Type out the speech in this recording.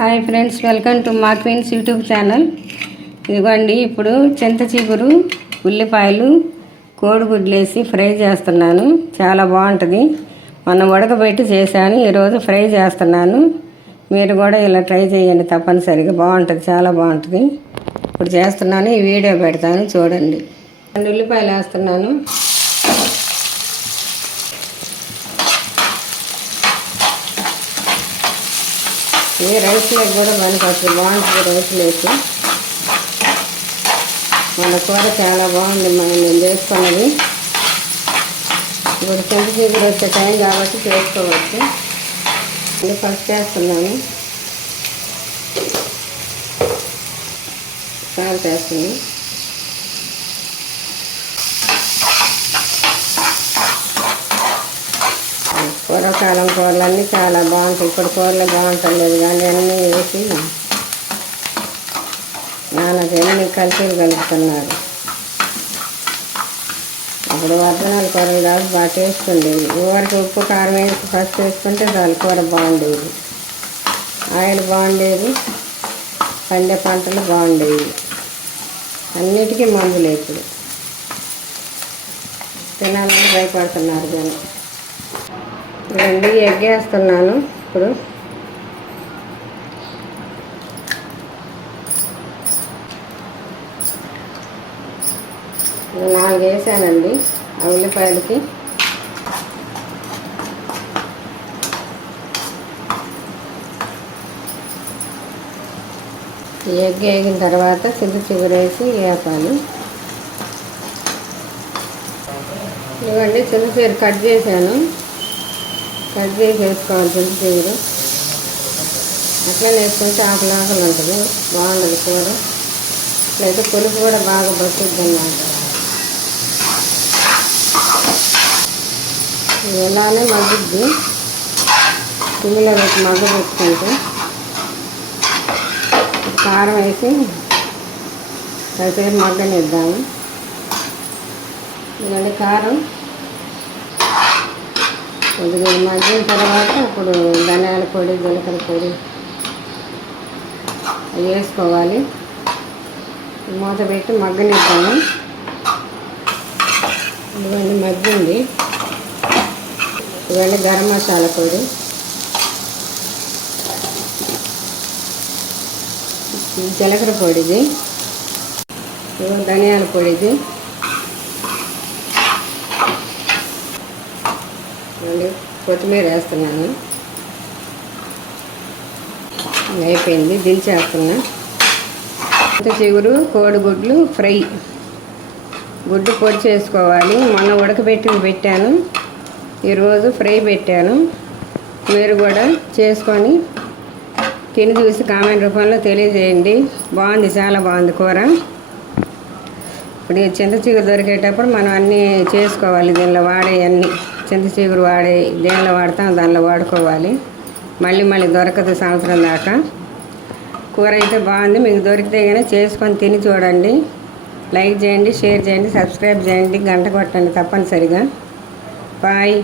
Hi friends, welcome to మా queens YouTube channel. ఇదిగోండి, ఇప్పుడు చింత చిగురు, ఉల్లిపాయలు, కోడిగుడ్లు వేసి ఫ్రై చేస్తున్నాను. చాలా బాగుంటుంది. మొన్న ఉడకబెట్టి చేశాను, ఈరోజు ఫ్రై చేస్తున్నాను. మీరు కూడా ఇలా ట్రై చేయండి, తప్పనిసరిగా బాగుంటుంది, చాలా బాగుంటుంది. ఇప్పుడు చేస్తున్నాను, ఈ వీడియో పెడతాను చూడండి. 2 ఉల్లిపాయలు వేస్తున్నాను. ఏ రైస్ లేక కూడా పనికొస్తుంది, బాగుంటుంది రైస్ లేక. మన కూర చాలా బాగుంది, నేను చేసుకున్నది. ఇప్పుడు చింత చిగురు వచ్చే టైం కాబట్టి చేసుకోవచ్చు. ఫస్ట్ వేస్తున్నాను, సాల్ట్ వేస్తుంది. పూర్వకాలం కూరలన్నీ చాలా బాగుంటాయి, ఇప్పుడు కూరలు బాగుంటలేదు, కానీ అన్నీ వేసి నాన్నకి కలిపి కలుపుతున్నారు. అప్పుడు ఒరిజినల్ కూరలు కాబట్టి బాగా టేస్ట్ ఉండేది. ఊరికి ఉప్పు కారం వేసి ఫస్ట్ వేసుకుంటే చాలు, కూర బాగుండేది, ఆయిల్ బాగుండేది, పండే పంటలు బాగుండేవి. అన్నిటికీ మందులు ఇప్పుడు తినాలని భయపడుతున్నారు జనం. 2 ఎగ్ వేస్తున్నాను. ఇప్పుడు 4 వేసానండి ఆ ఉల్లిపాయలకి. ఈ ఎగ్ వేగిన తర్వాత చింత చిగురు వేసి వేపాలి. ఇవ్వండి, చింత చిగురు కట్ చేశాను, కట్ చేసి వేసుకోవాలి. చింత చిగురు అట్లా వేసుకుంటే ఆకులు ఉంటుంది, బాగుంటుంది కూర. ఇట్లయితే పులుపు కూడా బాగా పట్టుద్ది అన్నమాట. ఇలానే మగ్గుద్ది, సిమ్లో పెట్టి మగ్గ పెట్టుకుంటే. కారం వేసి కాసేపు మగ్గనిద్దాము. ఇలాంటి కారం కొద్దిగా మగ్గిన తర్వాత అప్పుడు ధనియాల పొడి, జీలకర్ర పొడి అవి వేసుకోవాలి. మూత పెట్టి మగ్గనిద్దాము. ఇవన్నీ మగ్గింది. ఇవన్నీ గరం మసాలా పొడి, జీలకర్ర పొడిది, ధనియాల పొడిది, కొత్తిమీర వేస్తున్నాను. అయిపోయింది, దించేస్తున్నా. చింత చిగురు, కోడిగుడ్లు ఫ్రై. గుడ్డు పొడి చేసుకోవాలి. మొన్న ఉడకబెట్టి పెట్టాను, ఈరోజు ఫ్రై పెట్టాను. మీరు కూడా చేసుకొని తిని చూసి కామెంట్ రూపంలో తెలియజేయండి. బాగుంది, చాలా బాగుంది కూర. ఇప్పుడు ఈ చింత చిగురు దొరికేటప్పుడు మనం అన్నీ చేసుకోవాలి. దీనిలో వాడే అన్నీ చింత చిగురు దేనిలో వాడతాం దానిలో వాడుకోవాలి. మళ్ళీ దొరకదు సంవత్సరం దాకా. కూర అయితే బాగుంది. మీకు దొరికితే కానీ చేసుకొని తిని చూడండి. లైక్ చేయండి, షేర్ చేయండి, సబ్స్క్రైబ్ చేయండి, గంట కొట్టండి తప్పనిసరిగా. బాయ్.